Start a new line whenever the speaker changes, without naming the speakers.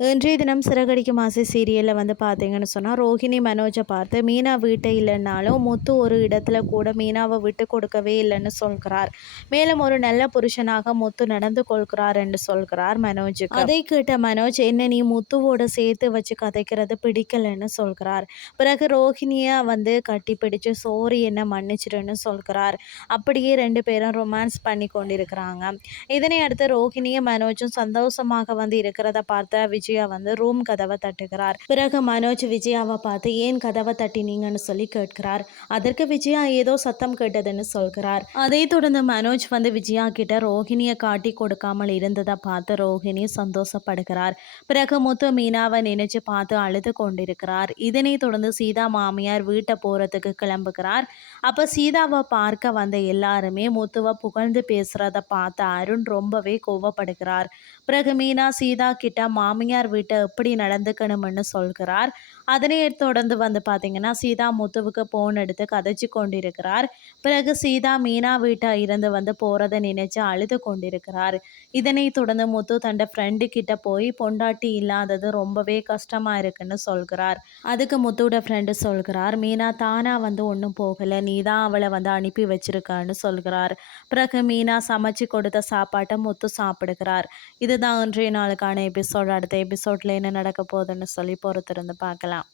இன்றைய தினம் சிறகடிக்கும் ஆசை சீரியலில் வந்து பார்த்தீங்கன்னு சொன்னால் ரோஹிணி மனோஜை பார்த்து மீனா வீட்டை இல்லைன்னாலும் முத்து ஒரு இடத்துல கூட மீனாவை விட்டு கொடுக்கவே இல்லைன்னு சொல்கிறார். மேலும் ஒரு நல்ல புருஷனாக முத்து நடந்து கொள்கிறார் என்று சொல்கிறார் மனோஜுக்கு. அதை கேட்ட மனோஜ் என்ன நீ முத்துவோட சேர்த்து வச்சு கதைக்கிறது பிடிக்கலன்னு சொல்கிறார். பிறகு ரோஹிணியை வந்து கட்டி பிடிச்சு சோரி என்ன மன்னிச்சிடுன்னு சொல்கிறார். அப்படியே ரெண்டு பேரும் ரொமான்ஸ் பண்ணி கொண்டிருக்கிறாங்க. இதனை அடுத்து ரோஹிணியும் மனோஜும் சந்தோஷமாக வந்து இருக்கிறத பார்த்த விஜய் விஜயா வந்து ரூம் கதவை தட்டுகிறார். பிறகு மனோஜ் விஜயாவை பார்த்து ஏன் கதவை தட்டினீங்கன்னு சொல்லி கேட்கிறார். அதற்கு விஜயா ஏதோ சத்தம் கேட்டதுன்னு சொல்கிறார். அதை தொடர்ந்து மனோஜ் வந்து விஜயா கிட்ட ரோஹிணியை காட்டி கொடுக்காமல் இருந்ததை பார்த்து ரோஹிணி சந்தோஷப்படுகிறார். பிறகு முத்து மீனாவை நினைச்சு பார்த்து அழுது கொண்டிருக்கிறார். இதனை தொடர்ந்து சீதா மாமியார் வீட்டை போறதுக்கு கிளம்புகிறார். அப்ப சீதாவை பார்க்க வந்த எல்லாருமே முத்துவை புகழ்ந்து பேசுறத பார்த்து அருண் ரொம்பவே கோவப்படுகிறார். பிறகு மீனா சீதா கிட்ட மாமியார் மாமியார் வீட்டை எப்படி நடந்துக்கணும்னு சொல்கிறார். அதனை தொடர்ந்து வந்து பார்த்தீங்கன்னா சீதா முத்துவுக்கு போன் எடுத்து கதைச்சு கொண்டிருக்கிறார். பிறகு சீதா மீனா வீட்டை இருந்து வந்து போகிறத நினைச்சு அழுது கொண்டிருக்கிறார். இதனை தொடர்ந்து முத்து தண்ட ஃப்ரெண்டு கிட்ட போய் பொண்டாட்டி இல்லாதது ரொம்பவே கஷ்டமாக இருக்குன்னு சொல்கிறார். அதுக்கு முத்துவோட ஃப்ரெண்டு சொல்கிறார் மீனா தானா வந்து ஒன்றும் போகலை. நீ தான் அவளை வந்து அனுப்பி வச்சிருக்கான்னு சொல்கிறார். பிறகு மீனா சமைச்சு கொடுத்த சாப்பாட்டை முத்து சாப்பிடுகிறார். இதுதான் இன்றைய நாளுக்கான எபிசோட் அடுத்த எபிசோடில் என்ன நடக்க போகுதுன்னு சொல்லி பொறுத்திருந்து பார்க்கலாம்.